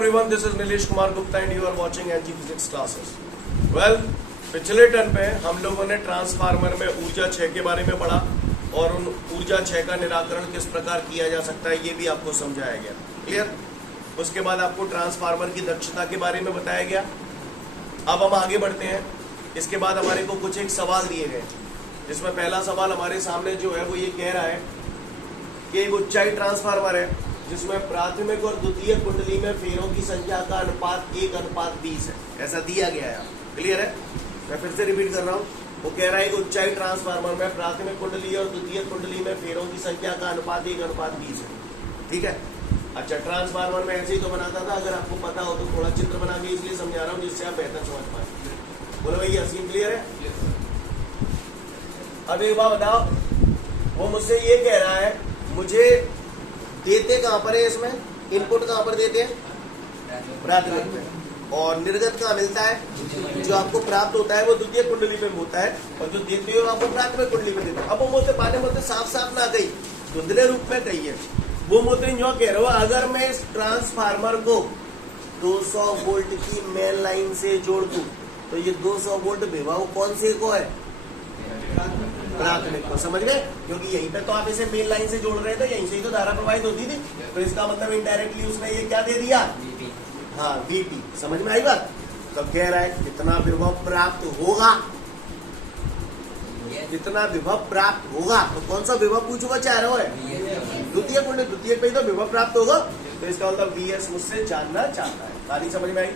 everyone, this is Nilesh Kumar Gupta and you are watching NG Physics classes. Well, पिछले term पे हम लोगों ने ट्रांसफार्मर में ऊर्जा क्षय के बारे में पढ़ा और उन ऊर्जा क्षय का निराकरण किस प्रकार किया जा सकता है ये भी आपको समझाया गया। क्लियर? उसके बाद आपको ट्रांसफार्मर की दक्षता के बारे में बताया गया। अब हम आगे बढ़ते हैं। इसके बाद हमारे को कुछ एक सवाल दिए गए, जिसमें पहला सवाल हमारे सामने जो है वो ये कह रहा है कि एक ऊंचाई ट्रांसफार्मर है जिसमें प्राथमिक और द्वितीय कुंडली में फेरों की संख्या का अनुपात 1:20 है, ऐसा दिया गया है। क्लियर है? मैं फिर से रिपीट कर रहा हूँ। वो कह रहा है कि ऊंचाई ट्रांसफार्मर में प्राथमिक कुंडली और द्वितीय कुंडली में फेरों की संख्या का अनुपात 1:20 है। ठीक है? अच्छा, ट्रांसफार्मर में ऐसे ही तो बनाता था, अगर आपको पता हो तो थोड़ा चित्र बना के इसलिए समझा रहा हूँ जिससे आप बेहतर समझ पाए। बोलो भैया, सीन क्लियर है? अब एक बात बताओ, वो मुझसे ये कह रहा है मुझे देते कहां पर है, इसमें इनपुट कहां पर देते हैं? प्राथमिक में। और निर्गत कहां मिलता है? जो आपको प्राप्त होता है वो द्वितीय कुंडली में होता है और जो देते हो आपको प्राथमिक कुंडली में देते हो। अब वो मुझसे पाने मुझसे साफ साफ ना गई, धुंधले रूप में कही है। वो मुझसे जो कह रहा हो, अगर मैं इस ट्रांसफार्मर को 200 वोल्ट की मेन लाइन से जोड़ दूं तो ये 200 वोल्ट विभव कौन से को है? प्राथमिक को। समझ गए? क्योंकि यहीं पे तो आप इसे मेन लाइन से जोड़ रहे थे, यहीं से ही तो धारा प्रवाहित होती थी, तो इसका मतलब इनडायरेक्टली उसने ये क्या दे दिया? हाँ, VT। समझ में आई बात? तो कह रहा है कितना विभव प्राप्त होगा, कितना विभव प्राप्त होगा। तो कौन सा विभव पूछूंगा चाह रहा है? द्वितीय कुंडली, द्वितीय पे तो विभव प्राप्त होगा, तो इसका मतलब VS मुझसे जानना चाहता है। सारी समझ में आई?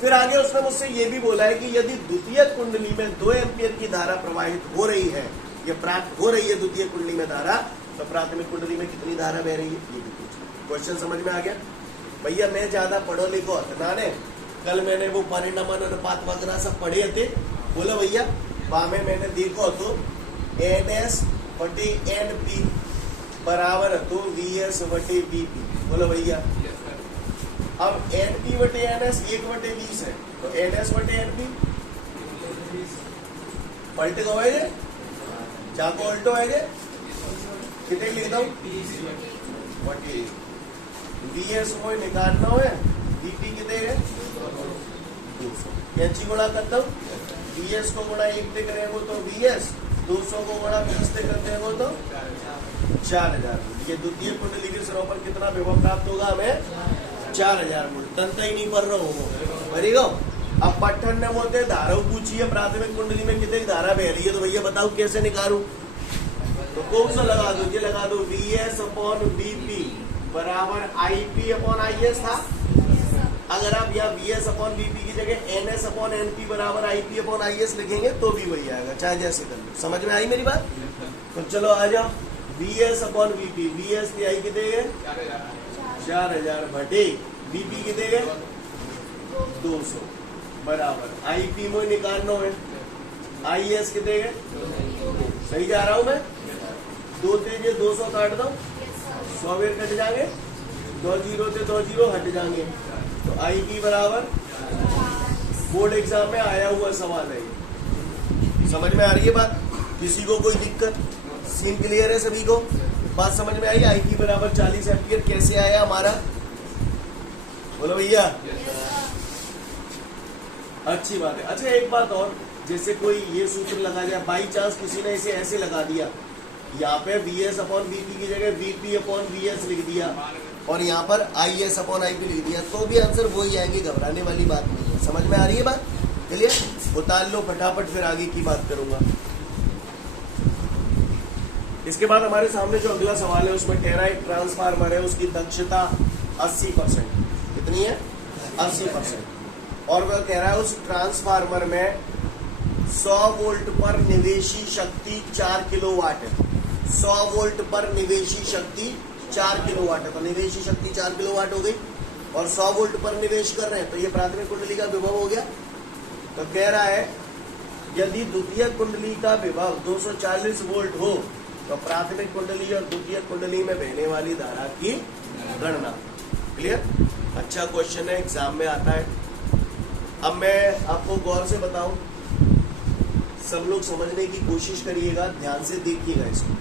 फिर आगे उसने मुझसे ये भी बोला है कि यदि द्वितीय कुंडली में 2 एम्पियर की धारा प्रवाहित हो रही है, ये प्राप्त हो रही है द्वितीय कुंडली में धारा, तो प्राथमिक कुंडली में कितनी धारा बह रही है, ये भी पूछा। क्वेश्चन समझ में आ गया? भैया मैं ज्यादा पढ़ो लिखो ना ने, कल मैंने वो परिणमन अनुपात वगैरह सब पढ़े थे। बोलो भैया, बामे मैंने देखो तो NS/NP बराबर तो VS/VP। बोलो भैया, अब NP/NS 1/20 है, तो NS/NP पलटे गए जे जाको उल्टो है जे कितने लिखता हूँ? VS को निकालना है, VP कितने है? 200। कैंची गुणा करता हूँ, VS को गुणा 1 से करेंगे तो VS, 200 को गुणा 20 से करते हैं तो 4000। ये द्वितीय कुंडली के सिरों पर कितना विभव प्राप्त होगा हमें? 4000 वोल्ट। तंत्र ही नहीं पढ़ रहा हूँ, मरेगा। अब पट्टन ने बोलते धारा पूछी है प्राथमिक कुंडली में कितनी धारा बह रही है, तो भैया बताओ कैसे निकालू? तो कौन सा लगा दो? ये लगा दो VS/VP बराबर IP/IS था। अगर आप यहाँ VS/VP की जगह NS/NP बराबर IP/IS लिखेंगे तो भी वही आएगा, चाहे जैसे कर लो। समझ में आई मेरी बात? तो चलो आ जाओ, VS/VP, VS की आई कितने है? 4000 बटे VP कितने है? 200 बराबर IP में निकालना है, IS कितने है? सही जा रहा हूं मैं? 2 से 200 काट दो, 100 वेर कट जाएंगे, 2 0 से 2 0 हट जाएंगे, तो IP बराबर बोर्ड एग्जाम में आया हुआ सवाल है ये। समझ में आ रही है बात? किसी को कोई दिक्कत? सीन क्लियर है सभी को? बात समझ में आई? IP बराबर 40 एम्पियर कैसे आया हमारा? बोलो भैया। अच्छी बात है। अच्छा, एक बात और, जैसे कोई ये सूत्र लगा दिया, बाई चांस किसी ने इसे ऐसे लगा दिया, यहाँ पे VS/VP की जगह VP/VS लिख दिया और यहाँ पर IS/IP लिख दिया, तो भी आंसर वही आएगी, घबराने वाली बात नहीं है। समझ में आ रही है बात? क्लियर? उतार लो फटाफट, फिर आगे की बात करूंगा। इसके बाद हमारे सामने जो अगला सवाल है उसमें कह रहा है ट्रांसफार्मर है, उसकी दक्षता 80%। कितनी है? 80%। और वह कह रहा है उस ट्रांसफार्मर में 100 वोल्ट पर निवेशी शक्ति 4 किलोवाट है। 100 वोल्ट पर निवेशी शक्ति 4 किलोवाट है, तो निवेशी शक्ति 4 किलोवाट हो गई और 100 वोल्ट पर निवेश कर रहे हैं, तो ये प्राथमिक कुंडली का विभव हो गया। तो कह रहा है यदि द्वितीय कुंडली का विभव 240 वोल्ट हो तो प्राथमिक कुंडली और द्वितीय कुंडली में बहने वाली धारा की गणना। क्लियर? अच्छा क्वेश्चन है, एग्जाम में आता है। अब मैं आपको गौर से बताऊं, सब लोग समझने की कोशिश करिएगा, ध्यान से देखिएगा इसको।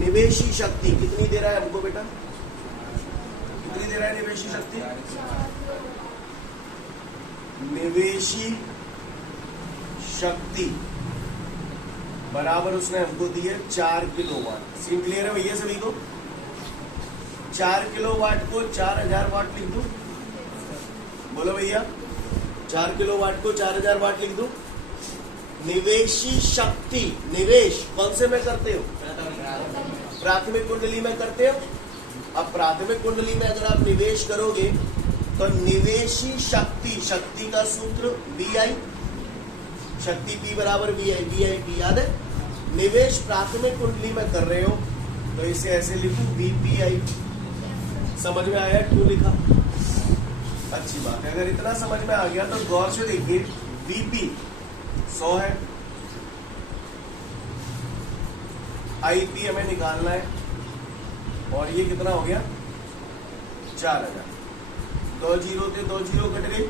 निवेशी शक्ति कितनी दे रहा है हमको बेटा? कितनी दे दे रहा है निवेशी शक्ति? निवेशी शक्ति बराबर उसने हमको दी है 4 किलोवाट। सीन क्लियर है भैया सभी को? 4 किलोवाट को 4000 वाट लिख दूं? बोलो भैया, 4 किलोवाट को 4000 वाट लिख दूं? निवेशी शक्ति, निवेश कौन से में करते हो? प्राथमिक कुंडली में करते हो। अब प्राथमिक कुंडली में अगर आप निवेश करोगे तो निवेशी शक्ति, शक्ति का सूत्र VI, शक्ति P बराबर VI, VIP याद है? निवेश प्राथमिक कुंडली में कर रहे हो तो इसे ऐसे लिखूं VPI। समझ में आया क्यों लिखा? अच्छी बात है। अगर इतना समझ में आ गया तो गौर से देखिए, VP 100 है, IP हमें निकालना है और ये कितना हो गया? 4000। 2 जीरो थे, 2 जीरो कट गई।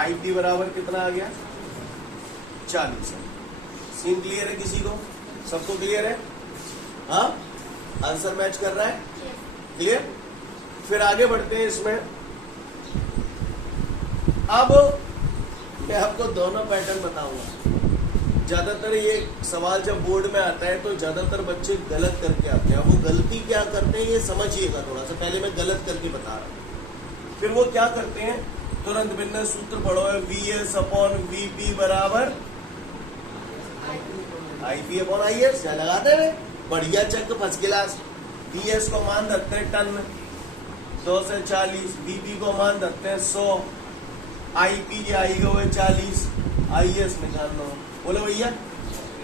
IP बराबर कितना आ गया? 40। सीन क्लियर है किसी को? सबको क्लियर है? हाँ, आंसर मैच कर रहा है? क्लियर? फिर आगे बढ़ते हैं इसमें। अब मैं आपको दोनों पैटर्न बताऊंगा। ज्यादातर ये सवाल जब बोर्ड में आता है तो ज्यादातर बच्चे गलत करके आते हैं। वो गलती क्या करते हैं ये समझिएगा थोड़ा सा। पहले मैं गलत करके बता रहा हूं। फिर वो क्या करते हैं, तुरंत बिना सूत्र पढ़ो है, VS अपॉन VP बराबर IP अपॉन IS। क्या लगाते हैं? बढ़िया चेक, फर्स्ट क्लास। VS को मान देते हैं टन में, 100 से 40। VP को मान देते हैं 100। IP जो आएगा वो 40। IS निकालना हो। बोलो भैया,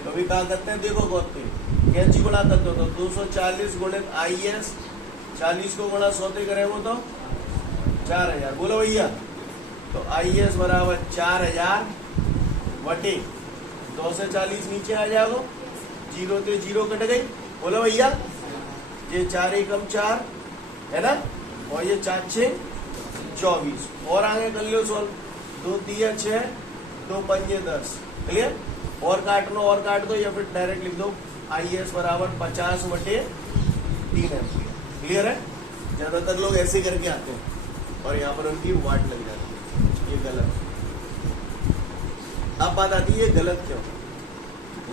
तो भी क्या करते हैं? देखो गौते कैंची गुणा करते हो तो 240 गुणित IS, 40 को गुणा 100 से करेंगे तो 4000। बोलो भैया, तो IS बराबर 4000 बटे 2 से 40 नीचे आ जाओ, 0 से 0 कट गई। बोलो भैया, ये 4 एकम 4 है ना, और ये 4 6 24। और आगे कर लो सोल्व, 2 3 6, 2 5 10। क्लियर? और काट लो, और काट दो, या फिर डायरेक्ट लिख दो IS बराबर 50 बटे 3 एम्पीयर। क्लियर है? ज्यादातर लोग ऐसे करके आते हैं और यहाँ पर उनकी वाट लग जाती है। ये गलत है। अब बात आती है ये गलत क्यों?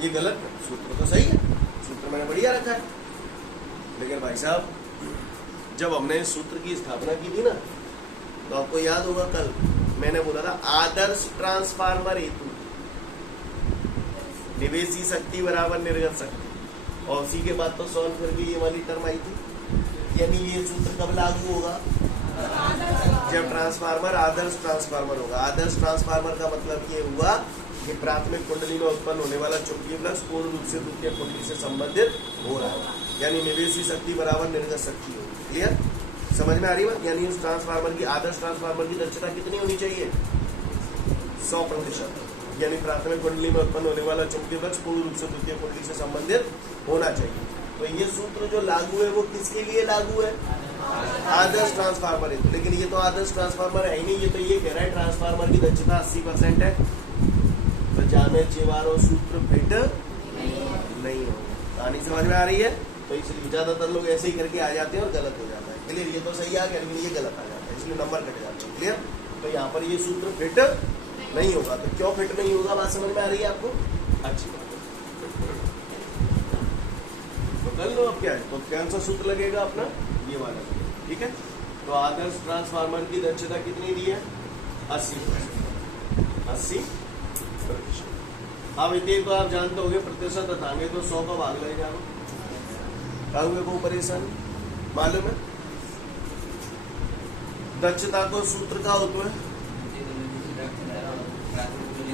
ये गलत है। सूत्र तो सही है, सूत्र मैंने बढ़िया रखा है, लेकिन भाई साहब जब हमने इस सूत्र की स्थापना की थी ना, तो आपको याद होगा कल मैंने बोला था आदर्श ट्रांसफार्मर हेतु निवेशी शक्ति बराबर निर्गत शक्ति, और उसी के बाद तो सॉल्व करके ये वाली टर्म आई थी। यानी ये सूत्र कब लागू होगा? जब ट्रांसफार्मर आदर्श ट्रांसफार्मर होगा। आदर्श ट्रांसफार्मर का मतलब ये हुआ कि प्राथमिक कुंडली में उत्पन्न होने वाला चुंबकीय फ्लक्स पूर्ण रूप से द्वितीय कुंडली से संबंधित हो रहा है, यानी निवेशी शक्ति बराबर निर्गत शक्ति होगी। क्लियर? समझ में आ रही बात? यानी उस ट्रांसफार्मर की, आदर्श ट्रांसफार्मर की दक्षता कितनी होनी चाहिए? 100%। यानी प्राथमिक कुंडली में उत्पन्न होने वाला चुंबकीय फ्लक्स पूर्ण रूप से द्वितीय कुंडली से संबंधित होना चाहिए। तो ये सूत्र जो लागू है वो किसके लिए लागू है? आदर्श ट्रांसफार्मर है। लेकिन ये तो आदर्श ट्रांसफार्मर है ही नहीं। ये तो ये कह रहा है ट्रांसफार्मर की दक्षता 80% है, तो जाने चेवारो सूत्र फिट नहीं होगा। कहानी समझ में आ रही है? तो इसलिए ज्यादातर लोग ऐसे ही करके आ जाते हैं और गलत हो जाता है। क्लियर? ये तो सही आ गया लेकिन ये गलत आ जाता है, इसलिए नंबर कट जाते हैं। क्लियर? तो यहाँ पर ये सूत्र फिट नहीं होगा। तो क्यों फिट नहीं होगा, बात समझ में आ रही है आपको? अच्छी बात है, तो कर लो। अब क्या है, तो कौन सा सूत्र लगेगा अपना? ये वाला। ठीक है? तो आदर्श ट्रांसफार्मर की दक्षता कितनी दी है? 80%। 80%। अब इतने तो आप जानते होगे, प्रतिशत बताएंगे तो 100 का भाग लग जाओ। कहोगे को परेशान मालूम है? दक्षता को सूत्र का होता है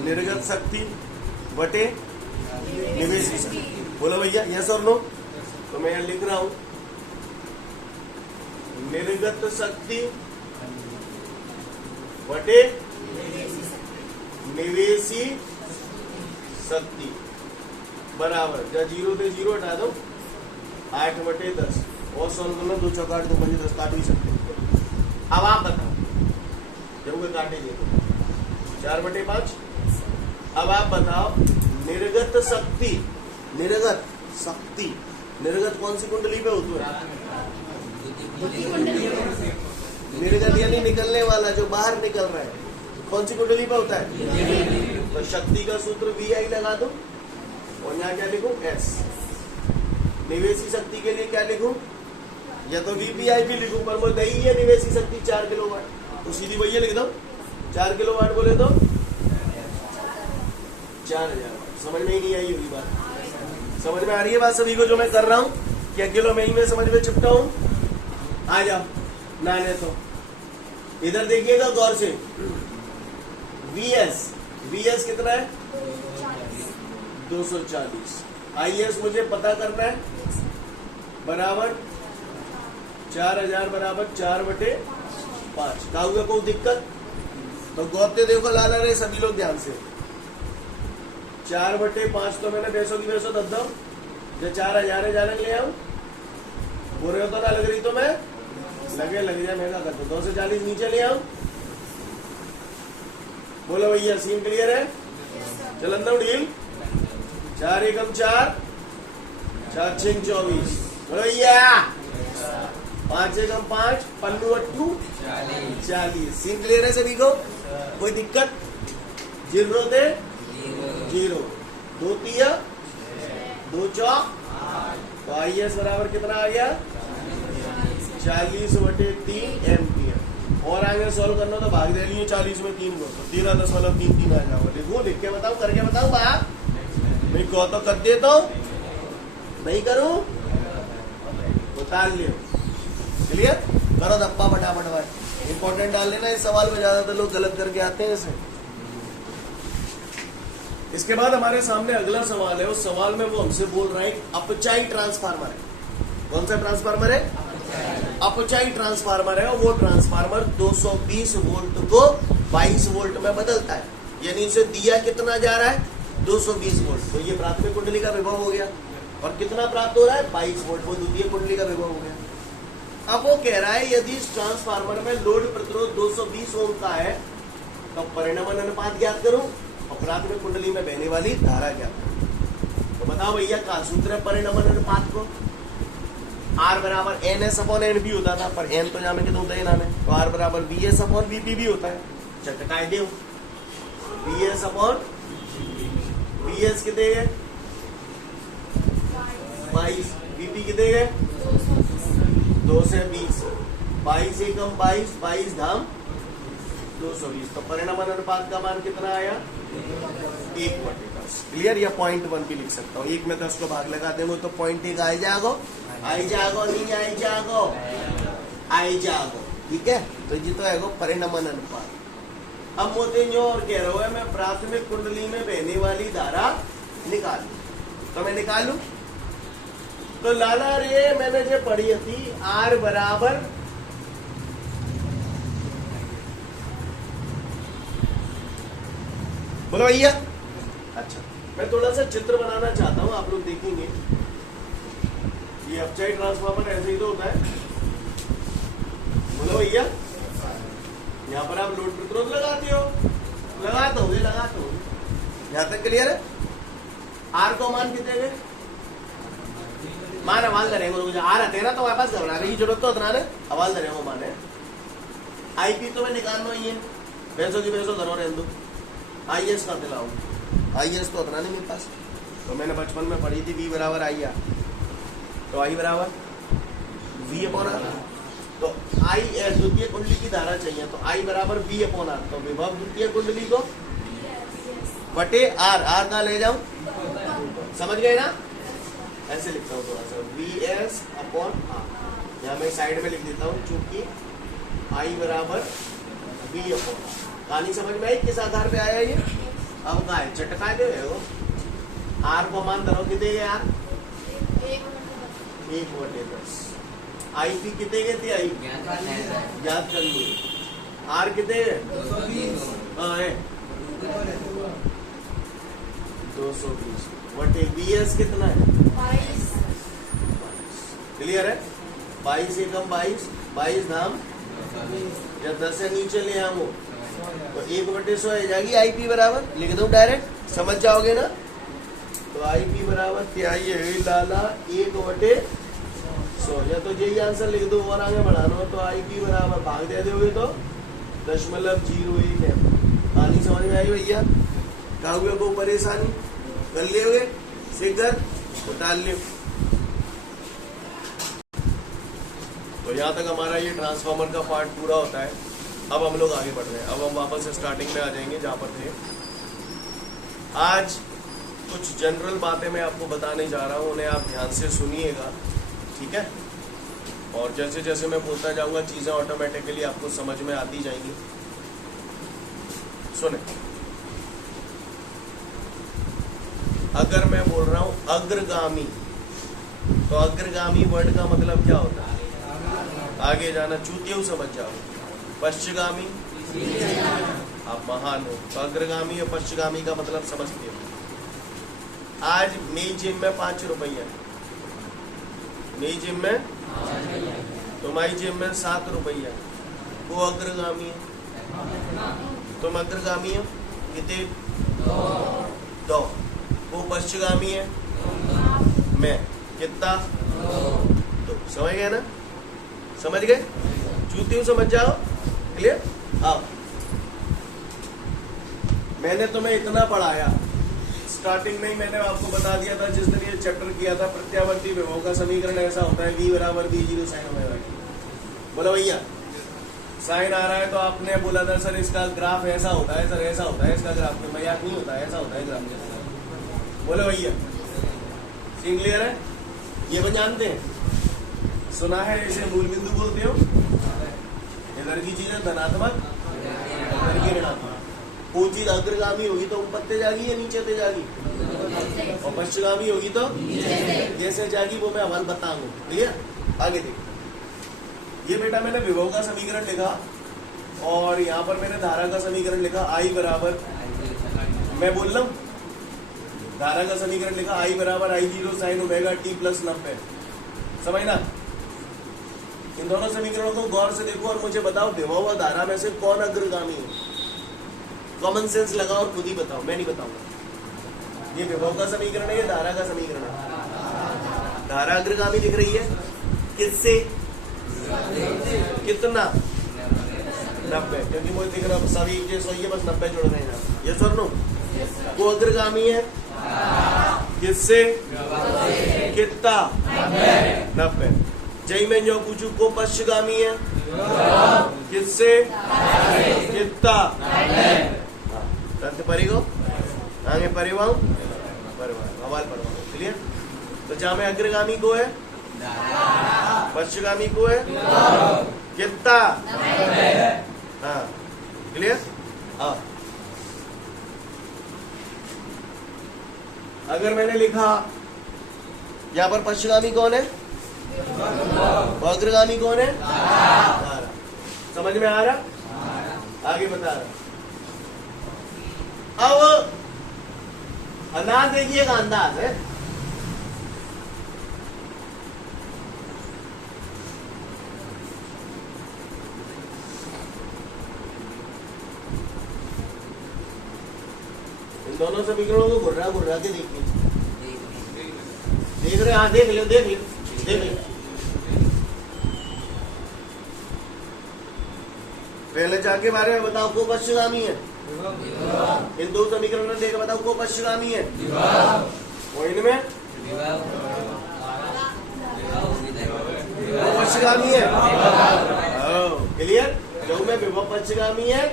निर्गत शक्ति बटे निवेशी शक्ति। बोलो भैया, यस और नो? तो मैं यहाँ लिख रहा हूं निर्गत शक्ति बटे निवेशी शक्ति बराबर, जब 0 से 0 हटा दो, 8 बटे 10। और सॉल्व करना, 2 चौक 8, 2 पंजे 10, काट भी सकते हैं। अब आप बताओ, जब वो काटेंगे तो 4 बटे 5। अब आप बताओ निर्गत शक्ति, निर्गत शक्ति, निर्गत कौन सी कुंडली पे होती है? यानी निकलने वाला, जो बाहर निकल रहा है, कौन सी कुंडली पे होता है? तो शक्ति का सूत्र VI लगा दो और यहाँ क्या लिखूं? S। निवेशी शक्ति के लिए क्या लिखूं? या तो VPIP लिखूं, पर वो दही है निवेशी शक्ति 4 किलोवाट, तो सीधी वही लिख दो। 4 किलोवाट बोले तो 4000 वाट। समझ में ही नहीं आई होगी बात? समझ में आ रही है बात सभी को जो मैं कर रहा हूँ? कि अकेलो मैं ही में समझ में चिपटा हूँ? आ जाओ नाने तो इधर देखिएगा गौर से। VS कितना है? 240। IS मुझे पता करना है, बराबर 4000 बराबर 4/5। का हुआ कोई दिक्कत? तो गौरते देखो लाला रहे सभी लोग ध्यान से। 4/5 तो मैंने 200 की 200 दब दो, जो 4000 है जाने ले आऊं। बोल रहे हो तो ना लग रही तो मैं लग जाए, मैं क्या करता हूँ? 2 से 40 नीचे ले आऊं। बोलो भैया सीन क्लियर है? चलन दो डील। 4 एकम 4, 4 6 24। बोलो भैया 5 एकम 5, पन्नू अट्टू 40। सीन क्लियर है सभी को? कोई दिक्कत? 0 दे 0, 2 तिया 2 चौक, तो IS बराबर कितना आ गया? 40/3 एम्पियर। और आगे सोल्व करना तो भाग दे लिए 40 में 3 को, तो 13.33 आ जाओ। लिखूं, लिख के बताऊं, करके बताऊं बात? मैं कहो तो कर दे, तो नहीं करूं उतार लियो। क्लियर? करो धप्पा फटाफट। इंपॉर्टेंट डाल लेना इस सवाल में, ज्यादातर लोग गलत करके आते हैं इसे। इसके बाद हमारे सामने अगला सवाल है। उस सवाल में वो हमसे बोल रहा है अपचाई ट्रांसफार्मर है। कौन सा ट्रांसफार्मर है? अपचाई ट्रांसफार्मर है। और वो ट्रांसफार्मर 220 वोल्ट को 22 वोल्ट में बदलता है, यानी उसे दिया कितना जा रहा है? 220 वोल्ट। तो ये प्राथमिक कुंडली का विभव हो गया, और कितना प्राप्त हो रहा है? 22 वोल्ट। वो द्वितीय कुंडली का विभव हो गया। अब वो कह रहा है यदि इस ट्रांसफार्मर में लोड प्रतिरोध 220 ओम का है तो परिणामन अनुपात ज्ञात करूं और प्राथमिक कुंडली में बहने वाली धारा ज्ञात करूं। तो बताओ भैया का सूत्र है परिणामन अनुपात को? R बराबर NS/N भी होता था, पर N तो यहाँ में कितना होता है ना में, तो R बराबर VS/VP भी होता है। चटकाए दे VS कितने गए? 22। VP कितने गए? 2 से 20। 22 एकम 22, 22 धाम 220। तो परिणामन अनुपात का मान कितना आया? 1/10। क्लियर? या 0.1 भी लिख सकता हूँ। 1 में 10 को भाग लगा देंगे तो 0.1 आई जाएगा। आई जागो नहीं आई जागो? आई जागो। ठीक है, तो ये तो है परिणामन अनुपात। अब मोदी जो और कह रहा है मैं प्राथमिक कुंडली में बहने वाली धारा निकालू, तो मैं निकालू तो लाला रे मैंने जो पढ़ी थी R बराबर बोलो भैया। अच्छा, मैं थोड़ा सा चित्र बनाना चाहता हूं, आप लोग देखेंगे। ये अपचाई ट्रांसफार्मर ऐसे ही तो होता है। बोलो भैया, यहाँ पर आप लोड प्रतिरोध लगाते हो, लगाते होगे। यहाँ तक क्लियर है? R को मान कितने गए? मान हवाल धरेंगे। R आते ना तो वापस घबराने की जरूरत तो उतना हवाल धरेंगे माने। IP तो मैं निकालना ही है, 200 की 200 धरो रहने। IS का दिलाओ, IS तो उतना नहीं मेरे पास, तो मैंने बचपन में पढ़ी थी V बराबर I R, तो I बराबर V/R। तो IS द्वितीय कुंडली की धारा चाहिए, तो I बराबर V/R। तो विभव द्वितीय कुंडली को बटे R, R का ले जाऊं, समझ गए ना? ऐसे लिखता हूँ थोड़ा सा, VS/R। यहाँ मैं साइड में लिख देता हूँ, चूंकि I बराबर V/R। कहानी समझ में आई किस आधार पे आया ये? अब का है चटका दे हो। R को मान धरो कितने गए? R 1/10। IP कितने गए थे? आई याद कर लो। R कितने? 220 बटे VS कितना है? 22। क्लियर है? 22 एकम 22, 22 धाम, जब 10 से नीचे ले आऊं तो 1/100 आ जाएगी। IP बराबर लिख दूं डायरेक्ट, समझ जाओगे ना? तो IP बराबर क्या ये लाला 1/100 200, या तो यही आंसर लिख दो और आगे बढ़ाना हो तो IP बराबर भाग दे दोगे तो 0.01 है। कहानी समझ में आई भैया? कहा हुए को परेशानी कर लियोगे, सिगर उतार लियो। तो यहाँ तक हमारा ये ट्रांसफार्मर का पार्ट पूरा होता है। अब हम लोग आगे बढ़ रहे हैं। अब हम वापस से स्टार्टिंग में आ जाएंगे जहाँ पर थे। आज कुछ जनरल बातें मैं आपको बताने जा रहा हूँ, उन्हें आप ध्यान से सुनिएगा, ठीक है? और जैसे जैसे मैं बोलता जाऊंगा चीजें ऑटोमेटिकली आपको समझ में आती जाएंगी। सुने, अगर मैं बोल रहा हूं अग्रगामी, तो अग्रगामी वर्ड का मतलब क्या होता है? आगे जाना, चूतियों समझ जाओ। पश्चिगामी, आप महान हो, तो अग्रगामी और पश्चिगामी का मतलब समझते हो। आज मेरी जिम में 5 रुपया, मेरी जिम में, तुम्हारी जिम में 7 रुपया, वो अग्रगामी है। तुम अग्रगामी हो कितने? 2। वो पश्चिगामी है, मैं कितना? 2। समझ गए ना? समझ गए? चूतियों समझ जाओ। क्लियर? आओ, मैंने तुम्हें इतना पढ़ाया, स्टार्टिंग में ही मैंने आपको बता दिया था, जिस दिन ये चैप्टर किया था, प्रत्यावर्ती विभव का समीकरण ऐसा होता है, V बराबर V0 sin ओमेगा t। बोलो भैया, साइन आ रहा है तो आपने बोला था सर इसका ग्राफ ऐसा होता है, सर ऐसा होता है, इसका ग्राफ में मजाक नहीं होता है, ऐसा होता है ग्राफ। बोलो भैया, सीन क्लियर है? ये बन जानते हैं? सुना है इसे मूल बिंदु बोलते हो। इधर की चीज है धनात्मक, इधर की ऋणात्मक। वो चीज अग्रगामी होगी तो ऊपर ते जागी या नीचे ते जागी, और पश्चिगामी होगी तो जैसे जागी, वो मैं हवाल बताऊंगा। क्लियर? आगे देखो, ये बेटा मैंने विभव का समीकरण लिखा और यहाँ पर मैंने धारा का समीकरण लिखा। I बराबर, मैं बोल रहा हूँ, धारा का समीकरण लिखा I बराबर I0 sin omega t plus 90। समझना? इन दोनों समीकरणों को गौर से देखो और मुझे बताओ विभव और धारा में से कौन अग्रगामी है। कॉमन सेंस लगाओ और खुद ही बताओ, मैं नहीं बताऊंगा। ये विभव का समीकरण है, ये धारा का समीकरण है। धारा अग्रगामी दिख रही है किससे? कितना? 90, क्योंकि मुझे दिख रहा सभी जैसा ही है, बस 90 जोड़ रहे हैं। ये सुन लो, वो अग्रगामी है किससे? कितना? 90। जय मैं जो पूछू को पश्चिगामी है किससे? कितना? परिगो आगे परिवाऊ हवाल पढ़वाऊं। क्लियर? तो जहां में अग्रगामी को है, पश्चिगामी को है कितना? हाँ, क्लियर? हाँ, अगर मैंने लिखा यहाँ पर पश्चिगामी कौन है, अग्रगामी कौन है? धारा। समझ में आ रहा? आगे बता रहा। अब अंदाज देखिएगा, अंदाज है। इन दोनों समीकरणों को घुर्रा घुर्रा के देखिए। देख रहे? हाँ, देख लो, देख लो, देख लो। पहले जाके बारे में बताओ को पश्चिगामी है। इन दो समीकरण में देख बताओ को पश्चिगामी है। और इनमें पश्चिगामी है। क्लियर? जब में विभव पश्चिगामी है,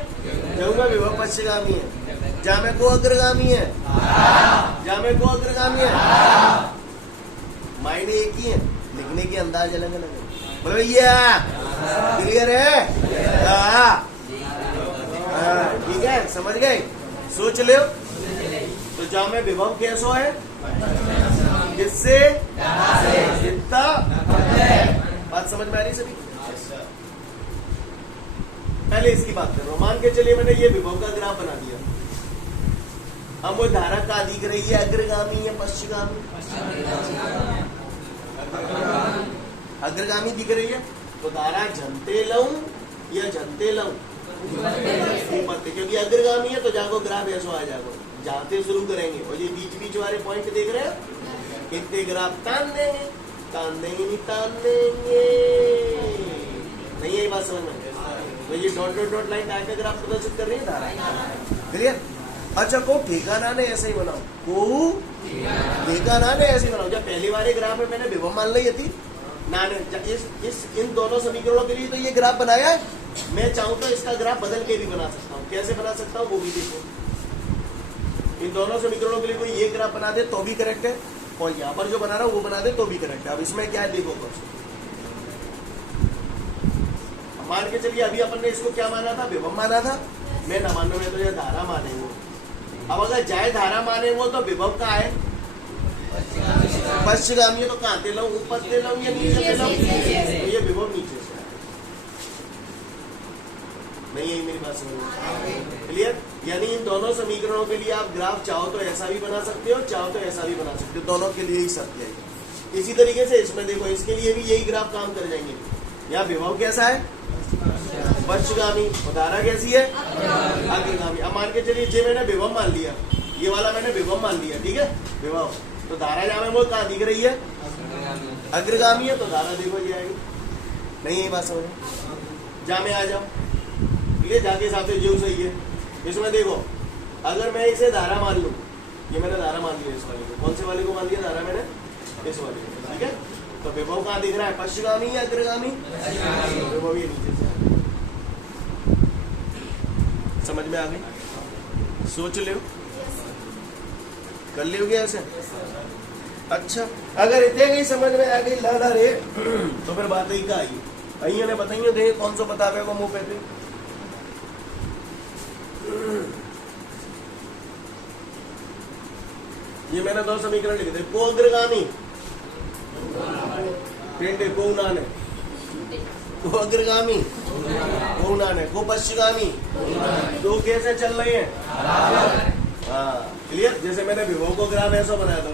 जब में विभव पश्चिगामी है। जहाँ में को अग्रगामी है, जहाँ में को अग्रगामी है। मायने एक ही है, लिखने के अंदाज अलग अलग है। भैया क्लियर है? ठीक है, समझ गए? सोच लो। तो जहाँ में विभव कैसो है किससे? कितना? बात समझ में आ रही सभी? पहले इसकी बात करो। मान के चलिए मैंने ये विभव का ग्राफ बना दिया। अब वो धारा का दिख रही है अग्रगामी या पश्चिगामी? अग्रगामी दिख रही है। तो धारा झनते लाऊं या झनते लाऊं? ऊपर, क्योंकि अग्रगामी है तो जाको ग्राफ ऐसा आ जाएगा। जाते शुरू करेंगे और ये बीच बीच वाले पॉइंट देख रहे हैं, कितने ग्राफ तान देंगे। तान देंगे नहीं, तान देंगे नहीं, यही बात समझ में। तो ये डॉट डॉट डॉट लाइन काय का ग्राफ प्रदर्शित कर रही है धारा। क्लियर? अच्छा, को ठेकाना ने ऐसे ही बनाओ, को ठेकाना ने ऐसे ही बनाओ। जब पहली बार ग्राफ में मैंने विभव मान ली थी ना ने, इन दोनों समीकरणों के लिए तो ये ग्राफ बनाया है। मैं चाहूं तो इसका ग्राफ बदल के भी बना सकता हूँ। कैसे बना सकता हूँ वो भी देखो। इन दोनों समीकरणों के लिए कोई ये ग्राफ बना दे तो भी करेक्ट है, और यहाँ पर जो बना रहा हूँ वो बना दे तो भी करेक्ट है। अब इसमें क्या है देखो, मान के चलिए अभी अपन ने इसको क्या माना था, विभव माना था। मैं न मानो, मैं तो ये धारा माने वो। अब अगर जाए धारा माने वो तो विभव का है पश्चिगामी, तो कहाँ ते लाऊं, ऊपर ते लाऊं या नीचे ते लाऊं? तो ये विभव नीचे से नहीं है। मेरी बात समझ में क्लियर? यानी इन दोनों समीकरणों के लिए आप ग्राफ चाहो तो ऐसा भी बना सकते हो, चाहो तो ऐसा भी बना सकते हो। दोनों के लिए ही सत्य है। इसी तरीके से इसमें देखो, इसके लिए भी यही ग्राफ काम कर जाएंगे। यहाँ विभव कैसा है, पश्चिगामी, और धारा कैसी है, अग्रगामी। अब मान के चलिए जे मैंने विभव मान लिया, ये वाला मैंने विभव मान लिया, ठीक है, विभव। तो धारा जहाँ में वो कहाँ दिख रही है, अग्रगामी है, तो धारा देखो ये आएगी। नहीं यही बात समझ, जहाँ में आ जाओ, ठीक है, जाके हिसाब से जो सही है। इसमें देखो, अगर मैं इसे धारा मान लूं, ये मैंने धारा मान लिया इस वाले को। कौन से वाले को मान लिया धारा मैंने, इस वाले को, ठीक है। तो विभव कहाँ दिख रहा है, पश्चिगामी या अग्रगामी? विभव ये नीचे से। समझ में आ गई? सोच लो, कर लियोगे ऐसे। अच्छा, अगर इतने गई समझ में आ गई लाला रे, तो फिर बात ही का आई अइयो ने बताइए दे कौन सो बतावे को मुंह पे थे। ये मैंने दो समीकरण लिखे थे, को अग्रगामी को उनाने, को अग्रगामी को उनाने, को पश्चिगामी, तो कैसे चल रही है? हाँ क्लियर? जैसे मैंने विभव को ग्राफ ऐसा बना दो,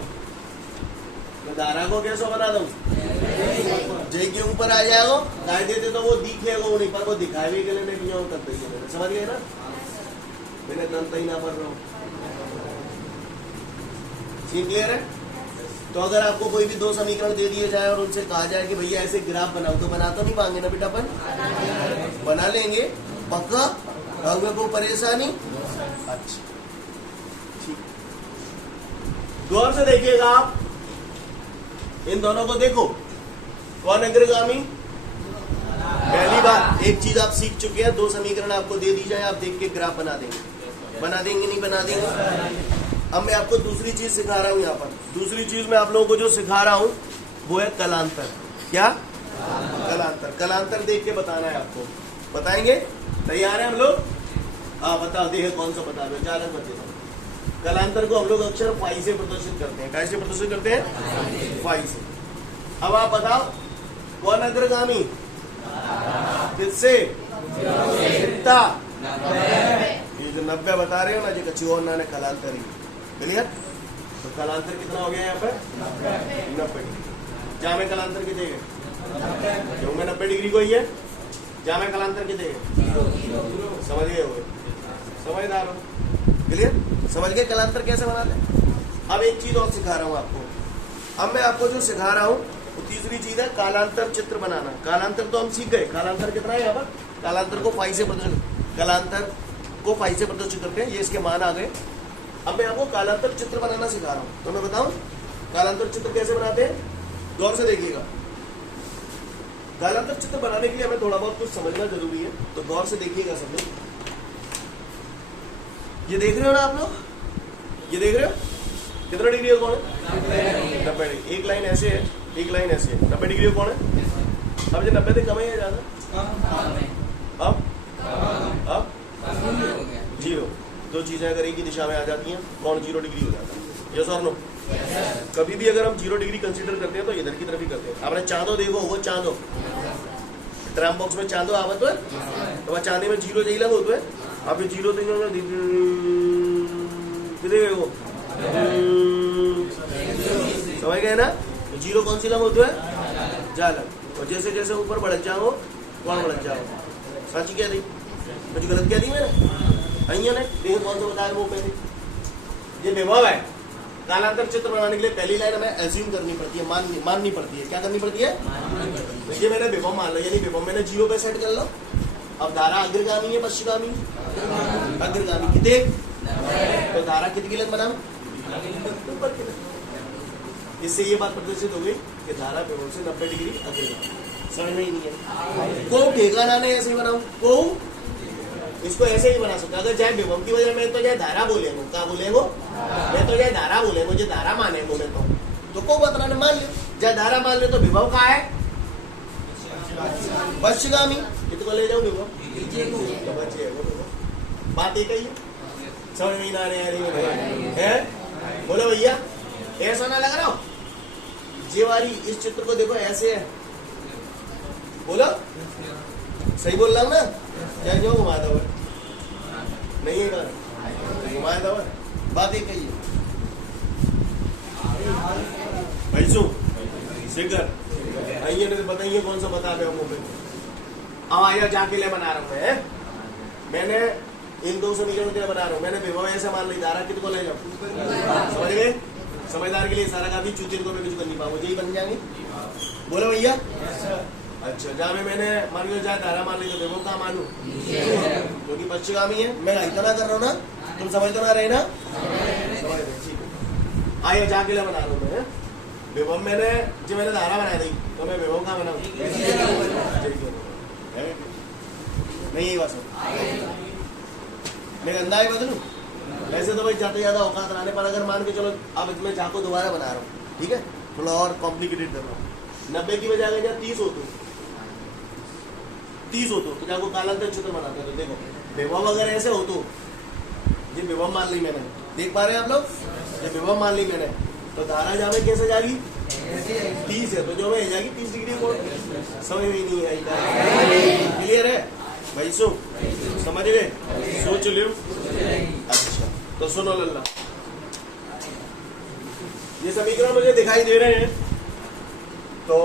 तो धारा को कैसे बना दो, जय के ऊपर आ जाएगा, गाय देते तो वो दिखेगा, वो नहीं पर वो दिखावे के लिए नहीं किया करते ही मैंने, समझ गए ना? मैंने तंत्र ही ना पढ़ रहा हूँ। सीन क्लियर है? तो अगर आपको कोई भी दो समीकरण दे दिए जाए और उनसे कहा जाए कि भैया ऐसे ग्राफ बनाओ, तो बना तो नहीं पाएंगे ना बेटा, अपन बना लेंगे पक्का, हमें को परेशानी। अच्छा ठीक, गौर से देखिएगा आप, इन दोनों को देखो, कौन अग्रगामी? पहली बात एक चीज आप सीख चुके हैं, दो समीकरण आपको दे दी जाए, आप देख के ग्राफ बना देंगे, बना देंगे नहीं बना देंगे। अब मैं आपको दूसरी चीज सिखा रहा हूँ यहाँ पर। दूसरी चीज मैं आप लोगों को जो सिखा रहा हूँ वो है कलांतर। क्या? कलांतर। कलांतर देख के बताना है आपको, बताएंगे? तैयार है हम लोग? हाँ बताओ, देखिए कौन सा बता दो, ज्यादा मत देना। कलांतर को हम लोग अक्षर फाई से प्रदर्शित करते हैं। कैसे प्रदर्शित करते हैं? फाई से। अब आप बताओ कौन अग्रगामी? किससे? कितना? ये जो 90 बता रहे हो ना, जो कच्ची और ना कलांतर ही। क्लियर? तो कलांतर कितना हो गया यहाँ पर? 90 डिग्री। जहाँ में कलांतर कितने गए? क्यों में 90 डिग्री को ही है, जहाँ में कलांतर कितने गए? समझ गए हो? समझदार हो? क्लियर? समझ गए कलांतर कैसे बनाते? अब एक चीज और सिखा रहा हूँ आपको। अब मैं आपको जो सिखा रहा हूँ वो तीसरी चीज है कालांतर चित्र बनाना। कालांतर तो हम सीख गए, कालांतर कितना है यहाँ पर? कालांतर को फाई से प्रदर्शित, कालांतर को फाई से प्रदर्शित करते हैं, ये इसके मान आ गए। अब मैं आपको कालांतर चित्र बनाना सिखा रहा हूँ, तो मैं बताऊं कालांतर चित्र कैसे बनाते हैं? गौर से देखिएगा। कालांतर चित्र बनाने के लिए हमें थोड़ा बहुत कुछ समझना जरूरी है, तो गौर से देखिएगा सब लोग। ये देख रहे हो ना आप लोग? ये देख रहे हो कितना डिग्री है? कौन है? 90 डिग्री। एक लाइन ऐसे है, एक लाइन ऐसे है। 90 डिग्री कौन है? अब जो 90 से कम है या ज्यादा? अब 0। दो चीजें अगर एक ही दिशा में आ जाती हैं, कौन 0 डिग्री हो जाता है? यस और नो? कभी भी अगर हम 0 डिग्री कंसीडर करते हैं तो इधर की तरफ ही करते हैं। आपने चांदो देखो, वो चांदो ड्राम बॉक्स में चांदो आवत है, तो वह चांदे में 0 जही लगो है। आप 0 देंगे कितने वो समझ गए ना? 0 कौन सी लंब होती है? जालम। और जैसे जैसे ऊपर बढ़ जाओ, कौन बढ़ जाओ? सच क्या दी? कुछ गलत क्या दी मैंने? अइया ने देखो कौन सा बताया वो पहले। ये विभव है, कालांतर चित्र बनाने के लिए पहली लाइन हमें एज्यूम करनी पड़ती है, माननी पड़ती है। क्या करनी पड़ती है? देखिए मैंने विभव मान लिया, यानी विभव मैंने 0 पे सेट कर लो। अब धारा अग्रगामी है पश्चिमगामी? अग्रगामी। कितने? तो धारा कितनी लेंथ बनाओ? ऊपर की लेंथ। इससे ये बात प्रदर्शित हो गई कि धारा विभव से 90 डिग्री अग्रगामी। समझ में ही नहीं है। को ठेकाना ने ऐसे ही बनाऊ, को इसको ऐसे ही बना सकता। अगर चाहे विभव की वजह में तो चाहे धारा बोलेंगे, क्या बोलेंगे? मैं तो चाहे धारा बोलेंगे, जो धारा मानेंगे मैं तो को बतलाने मान लियो। चाहे धारा मान लियो तो विभव कहाँ है? पश्चिमगामी। कितने ले जाओ विभव? बात एक ही है। समझ में ना रही है? बोलो भैया, ऐसा ना लग रहा हो? ये वाली इस चित्र को देखो ऐसे है, बोलो सही बोल रहा हूँ ना? क्या जो घुमा दो नहीं है घुमाया दो, बात एक ही है। भाई सु सिकर आइए नहीं बताइए कौन सा बता रहे हो मुझे। अब आया जाके ले बना रहा हूँ मैंने इन दो समीकरणों के लिए बना रहा हूँ। मैंने विभव ऐसे मान ली, धारा कितने को ले जाओ? समझ गए? समझदार के लिए सारा काफी, चूतिन को मैं कुछ कर नहीं पाऊंगा, यही बन जाएंगे। बोलो भैया। अच्छा, जहाँ में मैंने मान लो जाए धारा मान ली तो विभव का मानू क्योंकि पश्चिमगामी है। मैं इतना कर रहा हूँ ना, तुम समझ तो ना रहे ना? समझ रहे, ठीक है। आइए जाके लिए बना रहा हूँ मैं विभव। मैंने धारा बना दी तो मैं विभव का बनाऊँ नहीं? यही बात मैं गंदा ही बदलू। वैसे तो भाई जाते ज्यादा औकात लाने पर, अगर मान के चलो अब इसमें जाको दोबारा बना रहा हूँ, ठीक है, थोड़ा और कॉम्प्लिकेटेड कर रहा हूँ। 90 की बजाय अगर 30 हो तो जाको कालांतर चित्र बनाते हैं। तो देखो विभव अगर ऐसे हो तो ये विभव मान ली मैंने, देख पा रहे हैं आप लोग? ये विभव मान ली मैंने, तो धारा जावे कैसे जाएगी? 30 है तो जो में जाएगी 30 डिग्री कोण। समझ में नहीं आई? क्लियर है भाई? समझ गए? सोच लियो। अच्छा तो सुनो लल्ला, ये समीकरण मुझे दिखाई दे रहे हैं। तो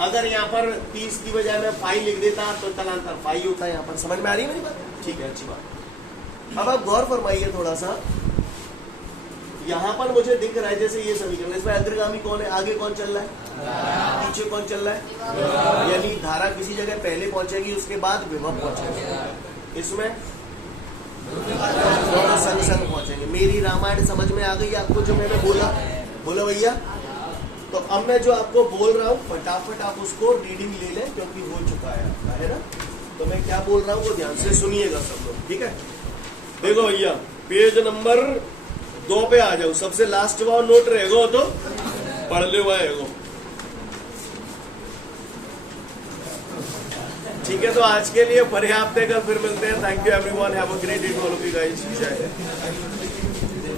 अगर यहाँ पर 30 की बजाय मैं 5 लिख देता तो कालांतर 5 होता है। यहाँ पर समझ में आ रही है मेरी बात? ठीक है, अच्छी बात। अब आप गौर फरमाइए थोड़ा सा, यहाँ पर मुझे दिख रहा है जैसे ये समीकरण, इसमें अग्रगामी कौन है? आगे कौन चल रहा है? पीछे कौन चल रहा है? यानी धारा किसी जगह पहले पहुंचेगी, उसके बाद विभव पहुंचेगा। इसमें दोनों संग संग पहुंचेंगे। मेरी रामायण समझ में आ गई आपको जो मैंने बोला? बोलो भैया। तो अब मैं जो आपको बोल रहा हूँ फटाफट आप उसको रीडिंग ले लें क्योंकि हो चुका है आपका, है ना? तो मैं क्या बोल रहा हूँ वो ध्यान से सुनिएगा सब लोग, ठीक है? देखो भैया, पेज नंबर 2 पे आ जाओ। सबसे लास्ट वाला नोट रहेगा तो पढ़ ले हुआ है। ठीक है, तो आज के लिए पर्याप्त है। कल फिर मिलते हैं। Thank you everyone, have a great day to all of you guys. जय हिंद।